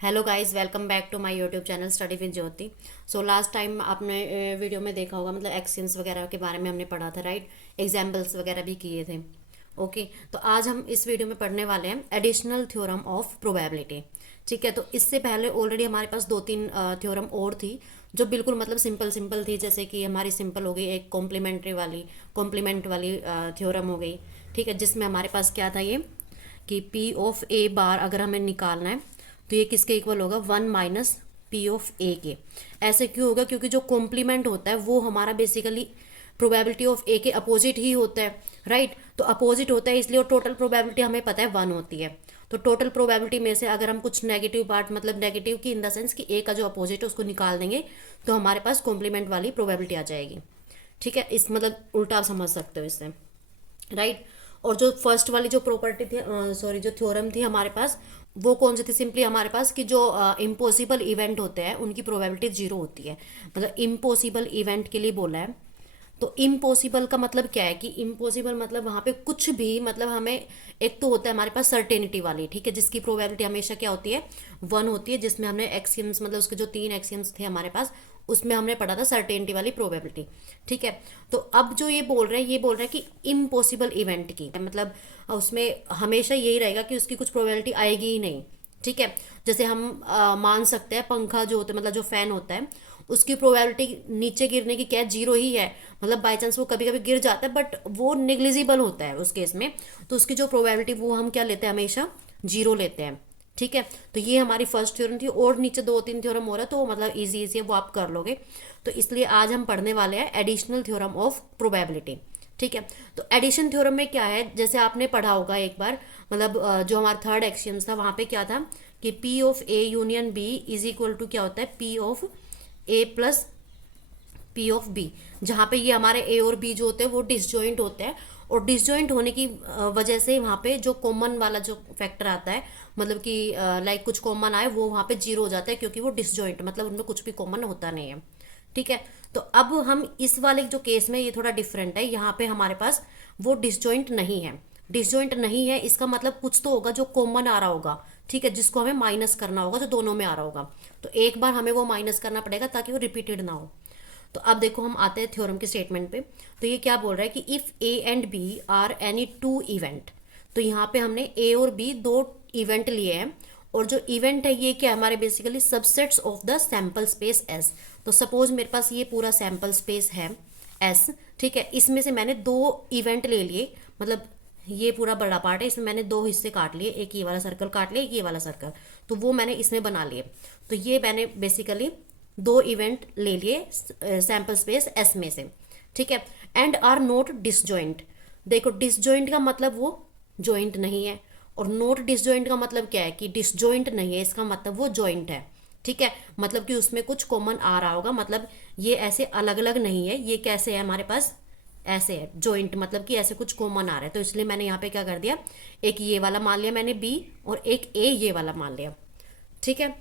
Hello guys, welcome back to my YouTube channel study with Jyoti. So last time आपने video में देखा होगा, मतलब एक्सचेंज वगैरह के बारे में हमने पढ़ा था, राइट। एग्जाम्पल्स वगैरह भी किए थे। ओके, तो आज हम इस वीडियो में पढ़ने वाले हैं एडिशनल थ्योरम ऑफ प्रोबेबिलिटी। ठीक है, तो इससे पहले ऑलरेडी हमारे पास दो तीन थ्योरम और थी जो बिल्कुल मतलब सिंपल सिंपल थी। जैसे कि हमारी सिंपल हो गई एक कॉम्प्लीमेंट वाली थ्योरम हो गई। ठीक है, जिसमें हमारे पास क्या था, ये कि पी ऑफ ए बार अगर हमें निकालना है तो ये किसके इक्वल होगा, वन माइनस पी ऑफ ए के। ऐसे क्यों होगा, क्योंकि जो कॉम्प्लीमेंट होता है वो हमारा बेसिकली प्रोबेबिलिटी ऑफ ए के अपोजिट ही होता है, राइट। तो अपोजिट होता है इसलिए, और टोटल प्रोबेबिलिटी हमें पता है वन होती है। तो टोटल प्रोबेबिलिटी में से अगर हम कुछ नेगेटिव पार्ट, मतलब नेगेटिव की इन द सेंस कि ए का जो अपोजिट है उसको निकाल देंगे तो हमारे पास कॉम्प्लीमेंट वाली प्रोबेबिलिटी आ जाएगी। ठीक है, इस मतलब उल्टा आप समझ सकते हो इससे, राइट। और जो फर्स्ट वाली जो प्रॉपर्टी थी, सॉरी, जो थ्योरम थी हमारे पास, वो कौन सी थी, सिंपली हमारे पास कि जो इम्पॉसिबल इवेंट होते हैं उनकी प्रोबेबिलिटी जीरो होती है। मतलब इम्पॉसिबल इवेंट के लिए बोला है। तो इम्पॉसिबल का मतलब क्या है कि इम्पॉसिबल मतलब वहाँ पे कुछ भी, मतलब हमें एक तो होता है हमारे पास सर्टेनिटी वाली, ठीक है, जिसकी प्रोबेबिलिटी हमेशा क्या होती है, वन होती है। जिसमें हमने एक्सियम्स, मतलब उसके जो तीन एक्सियम्स थे हमारे पास, उसमें हमने पढ़ा था सर्टेनिटी वाली प्रोबेबिलिटी। ठीक है, तो अब जो ये बोल रहे हैं, ये बोल रहे हैं कि इम्पॉसिबल इवेंट की, मतलब उसमें हमेशा यही रहेगा कि उसकी कुछ प्रोबेबिलिटी आएगी ही नहीं। ठीक है, जैसे हम मान सकते हैं पंखा जो होता है, मतलब जो फैन होता है, उसकी प्रोबेबिलिटी नीचे गिरने की क्या है, जीरो ही है। मतलब बाई चांस वो कभी कभी गिर जाता है बट वो निग्लिजिबल होता है उस केस में। तो उसकी जो प्रोबेबिलिटी वो हम क्या लेते हैं, हमेशा जीरो लेते हैं। ठीक है, तो ये हमारी फर्स्ट थ्योरम थी, और नीचे दो तीन थ्योरम हो रहा है तो मतलब इजी इजी है, वो आप कर लोगे। तो इसलिए आज हम पढ़ने वाले हैं एडिशनल थ्योरम ऑफ प्रोबेबिलिटी। ठीक है, तो एडिशन थ्योरम में क्या है, जैसे आपने पढ़ा होगा एक बार, मतलब जो हमारा थर्ड एक्सियम्स था वहां पे क्या था कि P of A union B is equal to क्या होता है, P of A plus P of B. जहाँ पे ये हमारे ए और बी जो होते हैं वो डिसजॉइंट होते हैं, और डिसजॉइंट होने की वजह से वहाँ पे जो कॉमन वाला जो फैक्टर आता है, मतलब कि लाइक कुछ कॉमन आए, वो वहाँ पे जीरो हो जाता है क्योंकि वो डिसजॉइंट, मतलब उनमें कुछ भी कॉमन होता नहीं है। ठीक है, तो अब हम इस वाले जो केस में ये थोड़ा डिफरेंट है, यहाँ पे हमारे पास वो डिसजॉइंट नहीं है। डिसजॉइंट नहीं है इसका मतलब कुछ तो होगा जो कॉमन आ रहा होगा, ठीक है, जिसको हमें माइनस करना होगा, जो दोनों में आ रहा होगा। तो एक बार हमें वो माइनस करना पड़ेगा ताकि वो रिपीटेड ना हो। तो अब देखो, हम आते हैं थ्योरम के स्टेटमेंट पे। तो ये क्या बोल रहा है कि if A and B are any two event. तो यहाँ पे हमने ए और बी दो इवेंट लिए हैं, और जो इवेंट है ये क्या है, हमारे basically subsets of the sample space S. तो सपोज मेरे पास ये पूरा सैंपल स्पेस है एस, ठीक है, इसमें से मैंने दो इवेंट ले लिए, मतलब ये पूरा बड़ा पार्ट है, इसमें मैंने दो हिस्से काट लिए, एक ये वाला सर्कल काट लिया, एक ये वाला सर्कल, तो वो मैंने इसमें बना लिए। तो ये मैंने बेसिकली दो इवेंट ले लिए सैंपल स्पेस एस में से। ठीक है, एंड आर नोट डिसजॉइंट। देखो, डिसजॉइंट का मतलब वो जॉइंट नहीं है, और नोट डिसजॉइंट का मतलब क्या है कि डिसजॉइंट नहीं है, इसका मतलब वो जॉइंट है। ठीक है, मतलब कि उसमें कुछ कॉमन आ रहा होगा, मतलब ये ऐसे अलग अलग नहीं है, ये कैसे है हमारे पास, ऐसे है जॉइंट, मतलब कि ऐसे कुछ कॉमन आ रहा है। तो इसलिए मैंने यहाँ पे क्या कर दिया, एक ये वाला मान लिया मैंने बी, और एक ए ये वाला मान लिया। ठीक है,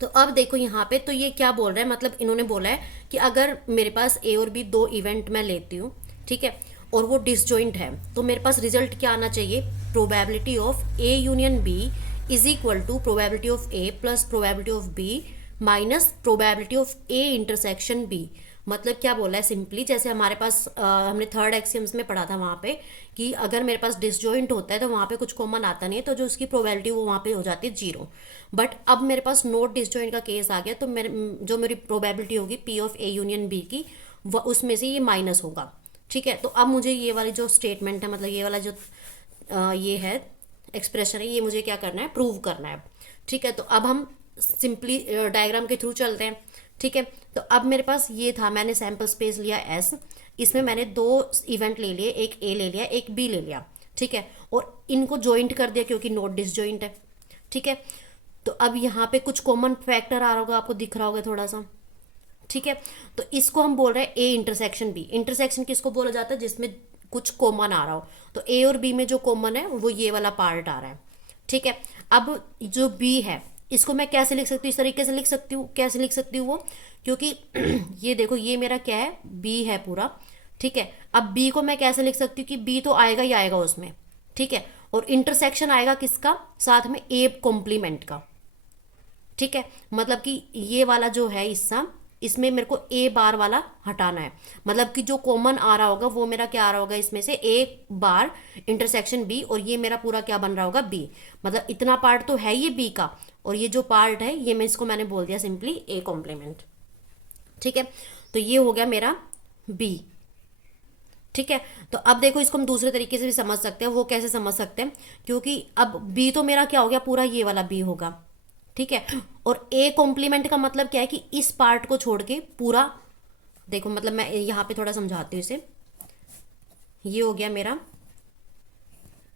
तो अब देखो यहाँ पे, तो ये क्या बोल रहा है, मतलब इन्होंने बोला है कि अगर मेरे पास ए और बी दो इवेंट मैं लेती हूँ, ठीक है, और वो डिसजॉइंट है, तो मेरे पास रिजल्ट क्या आना चाहिए, probability of A union B is equal to probability of A plus probability of B minus probability of A intersection B. मतलब क्या बोला है, सिंपली जैसे हमारे पास हमने थर्ड एक्सियम्स में पढ़ा था वहाँ पे कि अगर मेरे पास डिसजॉइंट होता है तो वहाँ पे कुछ कॉमन आता नहीं है, तो जो उसकी प्रोबेबिलिटी वो वहाँ पे हो जाती है जीरो। बट अब मेरे पास नोट डिसजॉइंट का केस आ गया, तो मेरे जो मेरी प्रोबेबिलिटी होगी P of A union B की, वह उसमें से ये माइनस होगा। ठीक है, तो अब मुझे ये वाली जो स्टेटमेंट है, मतलब ये वाला जो ये है एक्सप्रेशन है, ये मुझे क्या करना है, प्रूव करना है। ठीक है, तो अब हम सिंपली डायग्राम के थ्रू चलते हैं। ठीक है, तो अब मेरे पास ये था, मैंने सैंपल स्पेस लिया एस, इसमें मैंने दो इवेंट ले लिए, एक ए ले लिया, एक बी ले लिया। ठीक है, और इनको ज्वाइंट कर दिया क्योंकि नोट डिसजॉइंट है। ठीक है, तो अब यहाँ पे कुछ कॉमन फैक्टर आ रहा होगा, आपको दिख रहा होगा थोड़ा सा। ठीक है, तो इसको हम बोल रहे हैं ए इंटरसेक्शन बी। इंटरसेक्शन किसको बोला जाता है, जिसमें कुछ कॉमन आ रहा हो। तो ए और बी में जो कॉमन है वो ये वाला पार्ट आ रहा है। ठीक है, अब जो बी है इसको मैं कैसे लिख सकती हूँ, इस तरीके से लिख सकती हूँ। कैसे लिख सकती हूँ वो, क्योंकि ये देखो, ये मेरा क्या है, बी है पूरा। ठीक है, अब बी को मैं कैसे लिख सकती हूँ कि बी तो आएगा ही आएगा उसमें। ठीक है, और इंटरसेक्शन आएगा किसका, साथ में ए कॉम्प्लीमेंट का। ठीक है, मतलब कि ये वाला जो है हिस्सा, इसमें मेरे को ए बार वाला हटाना है। मतलब कि जो कॉमन आ रहा होगा वो मेरा क्या आ रहा होगा, इसमें से ए बार इंटरसेक्शन बी, और ये मेरा पूरा क्या बन रहा होगा, बी। मतलब इतना पार्ट तो है ये बी का, और ये जो पार्ट है ये मैं इसको मैंने बोल दिया सिंपली ए कॉम्प्लीमेंट। ठीक है, तो ये हो गया मेरा बी। ठीक है, तो अब देखो इसको हम दूसरे तरीके से भी समझ सकते हैं। वो कैसे समझ सकते हैं, क्योंकि अब बी तो मेरा क्या हो गया, पूरा ये वाला बी होगा। ठीक है, और ए कॉम्प्लीमेंट का मतलब क्या है कि इस पार्ट को छोड़ के पूरा, देखो मतलब मैं यहाँ पे थोड़ा समझाती हूँ इसे। ये हो गया मेरा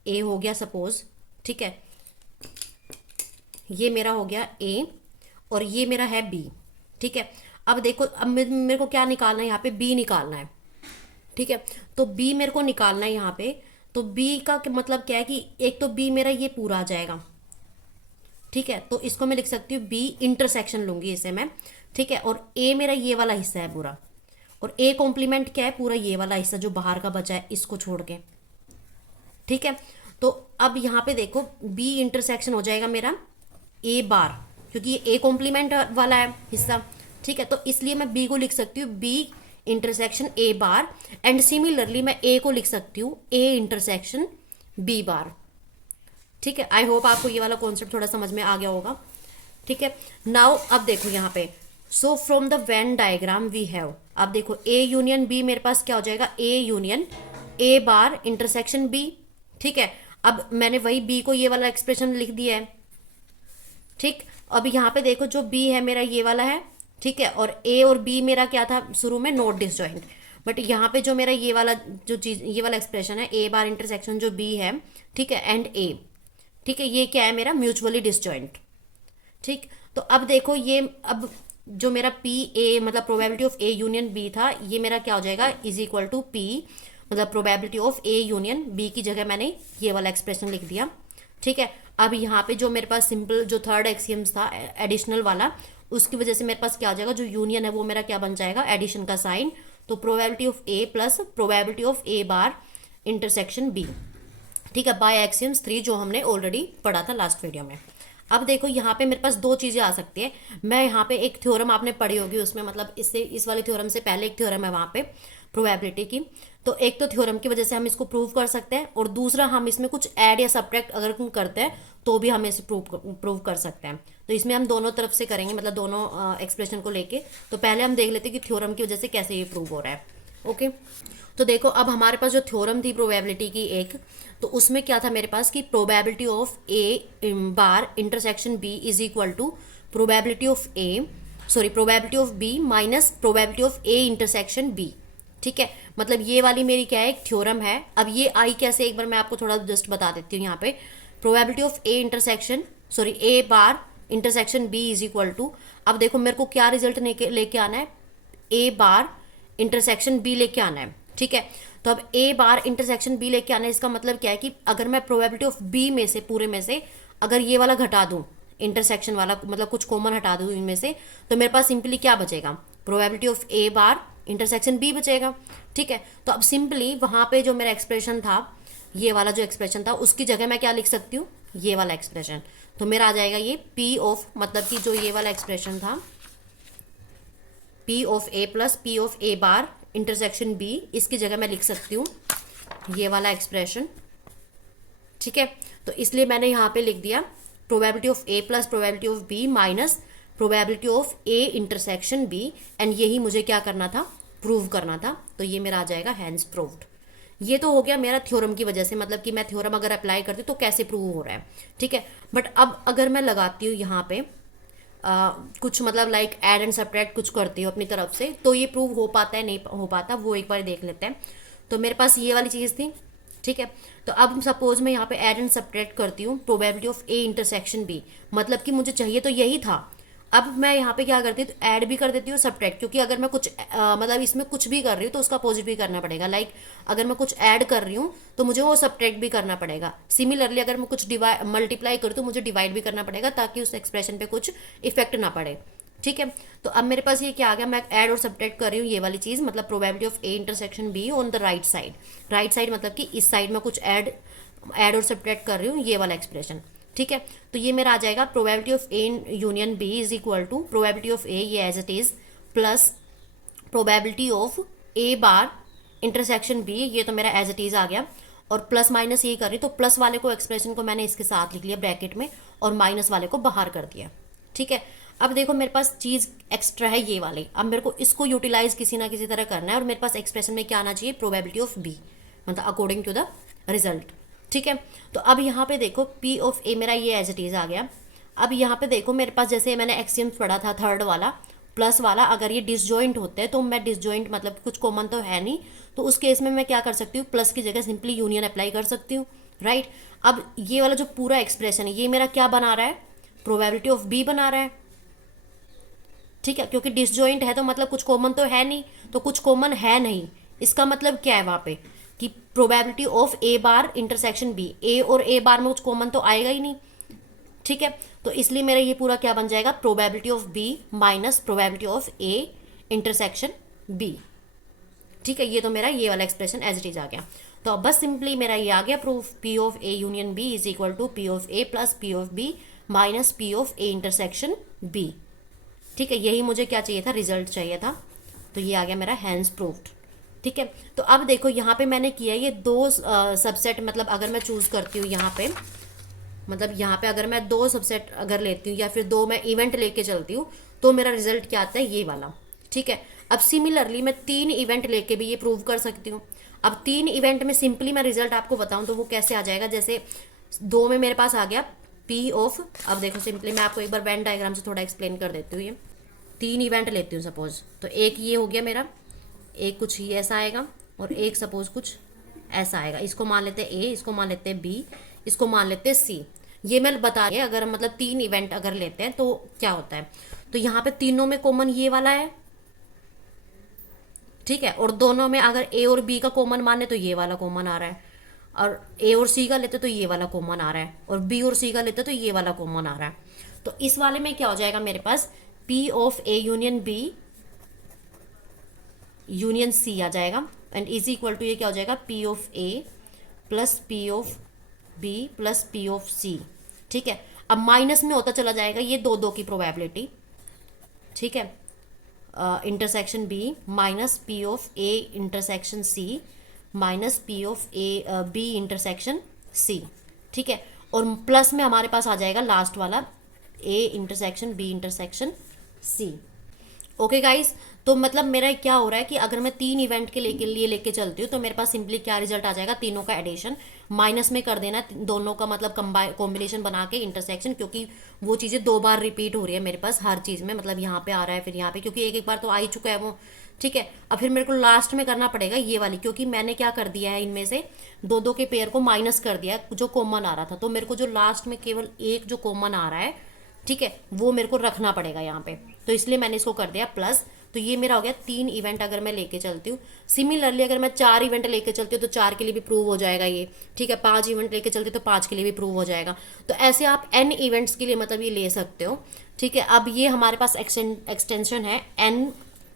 ए हो गया सपोज, ठीक है, ये मेरा हो गया ए, और ये मेरा है बी। ठीक है, अब देखो अब मेरे को क्या निकालना है, यहाँ पे बी निकालना है। ठीक है, तो बी मेरे को निकालना है यहाँ पे। तो बी का मतलब क्या है कि एक तो बी मेरा ये पूरा आ जाएगा। ठीक है, तो इसको मैं लिख सकती हूँ बी इंटरसेक्शन लूंगी इसे मैं। ठीक है, और ए मेरा ये वाला हिस्सा है पूरा, और ए कॉम्प्लीमेंट क्या है, पूरा ये वाला हिस्सा जो बाहर का बचा है इसको छोड़ के। ठीक है, तो अब यहाँ पे देखो बी इंटरसेक्शन हो जाएगा मेरा ए बार, क्योंकि ये ए कॉम्प्लीमेंट वाला है हिस्सा। ठीक है, तो इसलिए मैं बी को लिख सकती हूँ B intersection A bar, and similarly मैं ए को लिख सकती हूँ ए इंटरसेक्शन बी बार। ठीक है, आई होप आपको ये वाला कॉन्सेप्ट थोड़ा समझ में आ गया होगा। ठीक है, नाउ अब देखो यहाँ पे, so from the Venn diagram we have, अब देखो ए यूनियन बी मेरे पास क्या हो जाएगा, A union A bar intersection B. ठीक है, अब मैंने वही बी को ये वाला एक्सप्रेशन लिख दिया है। ठीक, अब यहाँ पे देखो जो बी है मेरा ये वाला है। ठीक है, और ए और बी मेरा क्या था शुरू में, नॉट डिसजॉइंट, बट यहाँ पे जो मेरा ये वाला जो चीज, ये वाला एक्सप्रेशन है ए बार इंटरसेक्शन जो बी है, ठीक है, एंड ए, ठीक है, ये क्या है मेरा म्यूचुअली डिसजॉइंट। ठीक, तो अब देखो ये अब जो मेरा पी ए मतलब probability of A union B था, ये मेरा क्या हो जाएगा, इज इक्वल टू पी मतलब probability of A union B की जगह मैंने ये वाला एक्सप्रेशन लिख दिया। ठीक है, अब यहाँ पे जो मेरे पास सिंपल जो थर्ड एक्सियम्स था एडिशनल वाला, उसकी वजह से मेरे पास क्या हो जाएगा, जो यूनियन है वो मेरा क्या बन जाएगा, एडिशन का साइन। तो probability of A plus probability of A bar intersection B. ठीक है, बाय एक्सियम्स 3 जो हमने ऑलरेडी पढ़ा था लास्ट वीडियो में। अब देखो यहाँ पे मेरे पास दो चीज़ें आ सकती है। मैं यहाँ पे एक थ्योरम आपने पढ़ी होगी, उसमें मतलब इससे इस वाले थ्योरम से पहले एक थ्योरम है वहाँ पे प्रोबेबिलिटी की। तो एक तो थ्योरम की वजह से हम इसको प्रूव कर सकते हैं, और दूसरा हम इसमें कुछ ऐड या सब्ट्रैक्ट अगर हम करते हैं तो भी हम इसे प्रूव कर सकते हैं। तो इसमें हम दोनों तरफ से करेंगे, मतलब दोनों एक्सप्रेशन को लेके। तो पहले हम देख लेते हैं कि थ्योरम की वजह से कैसे ये प्रूव हो रहा है। ओके, तो देखो अब हमारे पास जो थ्योरम थी प्रोबेबिलिटी की एक, तो उसमें क्या था मेरे पास कि probability of A bar intersection B is equal to probability of A probability of B minus probability of A intersection B. ठीक है, मतलब ये वाली मेरी क्या है, एक थ्योरम है। अब ये आई कैसे, एक बार मैं आपको थोड़ा जस्ट बता देती हूँ। यहाँ पे probability of A intersection A bar intersection B is equal to, अब देखो मेरे को क्या रिजल्ट लेके आना है, ए बार इंटरसेक्शन बी लेके आना है। ठीक है, तो अब ए बार इंटरसेक्शन बी लेके आना है, इसका मतलब क्या है कि अगर मैं प्रोबेबिलिटी ऑफ बी में से पूरे में से अगर ये वाला घटा दूं, इंटरसेक्शन वाला मतलब कुछ कॉमन हटा दूं इनमें से, तो मेरे पास सिंपली क्या बचेगा, probability of A bar intersection B बचेगा। ठीक है, तो अब सिंपली वहां पे जो मेरा एक्सप्रेशन था, ये वाला जो एक्सप्रेशन था, उसकी जगह मैं क्या लिख सकती हूँ, ये वाला एक्सप्रेशन। तो मेरा आ जाएगा ये पी ऑफ, मतलब कि जो ये वाला एक्सप्रेशन था P of A plus P of A bar intersection B, इसकी जगह मैं लिख सकती हूँ ये वाला एक्सप्रेशन। ठीक है, तो इसलिए मैंने यहाँ पे लिख दिया probability of A plus probability of B minus probability of A intersection B, and यही मुझे क्या करना था, प्रूव करना था। तो ये मेरा आ जाएगा हैंस प्रूव्ड। ये तो हो गया मेरा थ्योरम की वजह से, मतलब कि मैं थ्योरम अगर अप्लाई करती हूँ तो कैसे प्रूव हो रहा है। ठीक है, बट अब अगर मैं लगाती हूँ यहाँ पे कुछ मतलब लाइक ऐड एंड सब्ट्रैक्ट कुछ करती हूँ अपनी तरफ से, तो ये प्रूव हो पाता है नहीं हो पाता, वो एक बार देख लेते हैं। तो मेरे पास ये वाली चीज़ थी। ठीक है, तो अब सपोज मैं यहाँ पे ऐड एंड सब्ट्रैक्ट करती हूँ probability of A intersection B, मतलब कि मुझे चाहिए तो यही था। अब मैं यहाँ पे क्या करती हूँ, तो ऐड भी कर देती हूँ सब्ट्रैक्ट, क्योंकि अगर मैं कुछ मतलब इसमें कुछ भी कर रही हूँ तो उसका अपोजिट भी करना पड़ेगा। लाइक अगर मैं कुछ ऐड कर रही हूँ तो मुझे वो सब्ट्रैक्ट भी करना पड़ेगा। सिमिलरली अगर मैं कुछ मल्टीप्लाई करूँ तो मुझे डिवाइड भी करना पड़ेगा, ताकि उस एक्सप्रेशन पे कुछ इफेक्ट ना पड़े। ठीक है, तो अब मेरे पास ये क्या आ गया, मैं ऐड और सब्ट्रैक्ट कर रही हूँ ये वाली चीज़, मतलब probability of A intersection be on the right side. Right side मतलब कि इस साइड में कुछ ऐड और सब्ट्रैक्ट कर रही हूँ ये वाला एक्सप्रेशन। ठीक है। तो ये मेरा आ जाएगा probability of A union B is equal to probability of A, ये as it is, plus probability of A bar intersection B, ये तो मेरा एज इट इज आ गया, और प्लस माइनस ये कर रही, तो प्लस वाले को एक्सप्रेशन को मैंने इसके साथ लिख लिया ब्रैकेट में और माइनस वाले को बाहर कर दिया। ठीक है। अब देखो मेरे पास चीज़ एक्स्ट्रा है ये वाली, अब मेरे को इसको यूटिलाइज किसी ना किसी तरह करना है, और मेरे पास एक्सप्रेशन में क्या आना चाहिए, प्रोबेबिलिटी ऑफ बी, मतलब अकॉर्डिंग टू द रिजल्ट। ठीक है। तो अब यहाँ पे देखो पी ऑफ ए मेरा ये एज इट इज आ गया। अब यहाँ पे देखो मेरे पास जैसे मैंने एक्सियम्स पढ़ा था थर्ड वाला प्लस वाला, अगर ये डिसजॉइंट होते हैं तो मैं डिसजॉइंट मतलब कुछ कॉमन तो है नहीं, तो उस केस में मैं क्या कर सकती हूँ, प्लस की जगह सिंपली यूनियन अप्लाई कर सकती हूँ, राइट। अब ये वाला जो पूरा एक्सप्रेशन है ये मेरा क्या बना रहा है, प्रोबेबिलिटी ऑफ बी बना रहा है। ठीक है, क्योंकि डिसजॉइंट है तो मतलब कुछ कॉमन तो है नहीं, तो कुछ कॉमन है नहीं, इसका मतलब क्या है वहाँ पे कि probability of A bar intersection B, A और ए बार में कुछ कॉमन तो आएगा ही नहीं। ठीक है। तो इसलिए मेरा ये पूरा क्या बन जाएगा, probability of B minus probability of A intersection B. ठीक है। ये तो मेरा ये वाला एक्सप्रेशन एज इट इज आ गया। तो अब बस सिंपली मेरा ये आ गया proof, P of A union B is equal to P of A plus P of B minus P of A intersection B. ठीक है। यही मुझे क्या चाहिए था, रिजल्ट चाहिए था, तो ये आ गया मेरा हैंस प्रूव्ड। ठीक है। तो अब देखो यहाँ पे मैंने किया ये दो सबसेट, मतलब अगर मैं चूज करती हूँ यहाँ पे, मतलब यहाँ पे अगर मैं दो सबसेट अगर लेती हूँ या फिर दो मैं इवेंट लेके चलती हूँ तो मेरा रिजल्ट क्या आता है, ये वाला। ठीक है। अब सिमिलरली मैं 3 इवेंट लेके भी ये प्रूव कर सकती हूँ। अब 3 इवेंट में सिंपली मैं रिजल्ट आपको बताऊँ तो वो कैसे आ जाएगा, जैसे 2 में मेरे पास आ गया पी ऑफ, अब देखो सिंपली मैं आपको एक बार वेन डायग्राम से थोड़ा एक्सप्लेन कर देती हूँ। ये 3 इवेंट लेती हूँ सपोज, तो एक ये हो गया मेरा, एक कुछ ही ऐसा आएगा, और एक सपोज कुछ ऐसा आएगा। इसको मान लेते हैं ए, इसको मान लेते हैं बी, इसको मान लेते हैं सी। ये मैं बता रही अगर मतलब 3 इवेंट अगर लेते हैं तो क्या होता है, तो यहाँ पे तीनों में कॉमन ये वाला है। ठीक है। और दोनों में अगर ए और बी का कॉमन माने तो ये वाला कॉमन आ रहा है, और ए और सी का लेते तो ये वाला कॉमन आ रहा है, और बी और सी का लेते तो ये वाला कॉमन आ रहा है। तो इस वाले में क्या हो जाएगा मेरे पास, P of A union B union C आ जाएगा, एंड इज इक्वल टू ये क्या हो जाएगा, P of A plus P of B plus P of C. ठीक है। अब माइनस में होता चला जाएगा ये दो दो की प्रोबेबिलिटी। ठीक है। Intersection B minus P of A intersection C minus P of A B intersection C. ठीक है। और प्लस में हमारे पास आ जाएगा लास्ट वाला A intersection B intersection C. Okay guys, तो मतलब मेरा क्या हो रहा है कि अगर मैं 3 इवेंट के लिए लेके चलती हूँ तो मेरे पास सिंपली क्या रिजल्ट आ जाएगा, तीनों का एडिशन माइनस में कर देना, दोनों का मतलब कॉम्बिनेशन बना के इंटरसेक्शन, क्योंकि वो चीज़ें 2 बार रिपीट हो रही है मेरे पास हर चीज़ में, मतलब यहाँ पे आ रहा है फिर यहाँ पे, क्योंकि एक एक बार तो आ ही चुका है वो। ठीक है। अब फिर मेरे को लास्ट में करना पड़ेगा ये वाली, क्योंकि मैंने क्या कर दिया है, इनमें से दो दो के पेयर को माइनस कर दिया जो कॉमन आ रहा था, तो मेरे को जो लास्ट में केवल एक जो कॉमन आ रहा है, ठीक है, वो मेरे को रखना पड़ेगा यहाँ पे, तो इसलिए मैंने इसको कर दिया प्लस। तो ये मेरा हो गया 3 इवेंट अगर मैं लेके चलती हूँ। सिमिलरली अगर मैं 4 इवेंट लेके चलती हूँ तो 4 के लिए भी प्रूव हो जाएगा ये। ठीक है। 5 इवेंट लेके चलती हूँ तो 5 के लिए भी प्रूव हो जाएगा। तो ऐसे आप n इवेंट्स के लिए मतलब ये ले सकते हो। ठीक है। अब ये हमारे पास एक्सटेंशन है n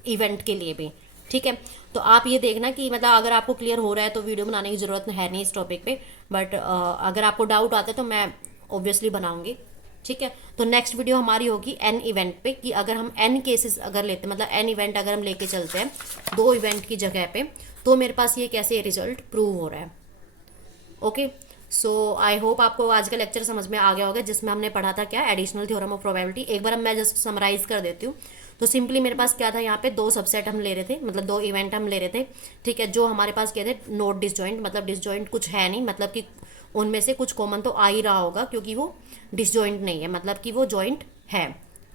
इवेंट के लिए भी। ठीक है। तो आप ये देखना कि मतलब अगर आपको क्लियर हो रहा है तो वीडियो बनाने की ज़रूरत है नहीं इस टॉपिक पे, बट अगर आपको डाउट आता है तो मैं ऑब्वियसली बनाऊंगी। ठीक है। तो नेक्स्ट वीडियो हमारी होगी n इवेंट पे, कि अगर हम n केसेस अगर लेते हैं, मतलब n इवेंट अगर हम लेके चलते हैं 2 इवेंट की जगह पे, तो मेरे पास ये कैसे रिजल्ट प्रूव हो रहा है। ओके, सो आई होप आपको आज का लेक्चर समझ में आ गया होगा, जिसमें हमने पढ़ा था क्या, एडिशनल थ्योरम ऑफ प्रोबेबिलिटी। एक बार मैं जस्ट समराइज कर देती हूँ। तो सिंपली मेरे पास क्या था, यहाँ पे 2 सबसेट हम ले रहे थे, मतलब 2 इवेंट हम ले रहे थे। ठीक है। जो हमारे पास क्या थे, नोट डिसजॉइंट, मतलब डिसजॉइंट कुछ है नहीं, मतलब कि उनमें से कुछ कॉमन तो आ ही रहा होगा, क्योंकि वो डिसजॉइंट नहीं है, मतलब कि वो जॉइंट है।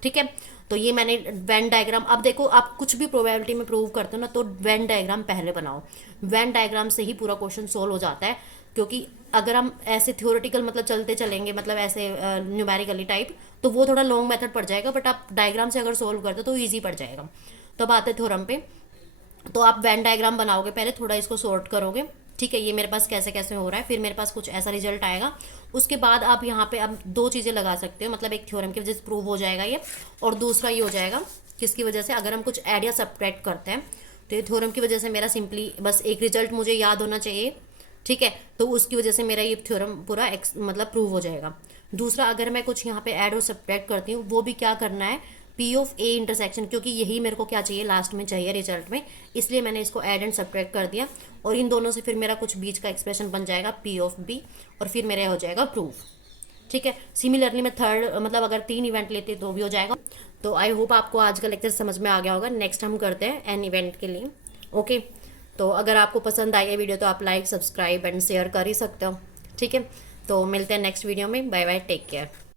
ठीक है। तो ये मैंने वेन डायग्राम, अब देखो आप कुछ भी प्रोबेबिलिटी में प्रूव करते हो ना, तो वेन डायग्राम पहले बनाओ। वेन डायग्राम से ही पूरा क्वेश्चन सोल्व हो जाता है, क्योंकि अगर हम ऐसे थ्योरेटिकल मतलब चलते चलेंगे, मतलब ऐसे न्यूमेरिकली टाइप, तो वो थोड़ा लॉन्ग मेथड पड़ जाएगा, बट आप डायग्राम से अगर सोल्व करते हो तो ईजी पड़ जाएगा। तो अब आते थ्योरम पे, तो आप वेन डायग्राम बनाओगे पहले, थोड़ा इसको सॉर्ट करोगे। ठीक है। ये मेरे पास कैसे कैसे हो रहा है, फिर मेरे पास कुछ ऐसा रिजल्ट आएगा। उसके बाद आप यहाँ पे अब 2 चीज़ें लगा सकते हो, मतलब एक थ्योरम की वजह से प्रूव हो जाएगा ये, और दूसरा ये हो जाएगा किसकी वजह से, अगर हम कुछ ऐड या सब्ट्रैक्ट करते हैं, तो ये थ्योरम की वजह से मेरा सिंपली बस एक रिजल्ट मुझे याद होना चाहिए। ठीक है। तो उसकी वजह से मेरा ये थ्योरम पूरा मतलब प्रूव हो जाएगा। दूसरा, अगर मैं कुछ यहाँ पे ऐड और सब्ट्रैक्ट करती हूँ, वो भी क्या करना है, पी ऑफ ए इंटरसेक्शन, क्योंकि यही मेरे को क्या चाहिए, लास्ट में चाहिए रिजल्ट में, इसलिए मैंने इसको ऐड एंड सब्ट्रैक्ट कर दिया। और इन दोनों से फिर मेरा कुछ बीच का एक्सप्रेशन बन जाएगा पी ऑफ बी, और फिर मेरा हो जाएगा प्रूफ। ठीक है। सिमिलरली मैं थर्ड, मतलब अगर 3 इवेंट लेते तो भी हो जाएगा। तो आई होप आपको आज का लेक्चर समझ में आ गया होगा। नेक्स्ट हम करते हैं एन इवेंट के लिए। ओके। तो अगर आपको पसंद आई है वीडियो तो आप लाइक, सब्सक्राइब एंड शेयर कर ही सकते हो। ठीक है। तो मिलते हैं नेक्स्ट वीडियो में। Bye bye, take care.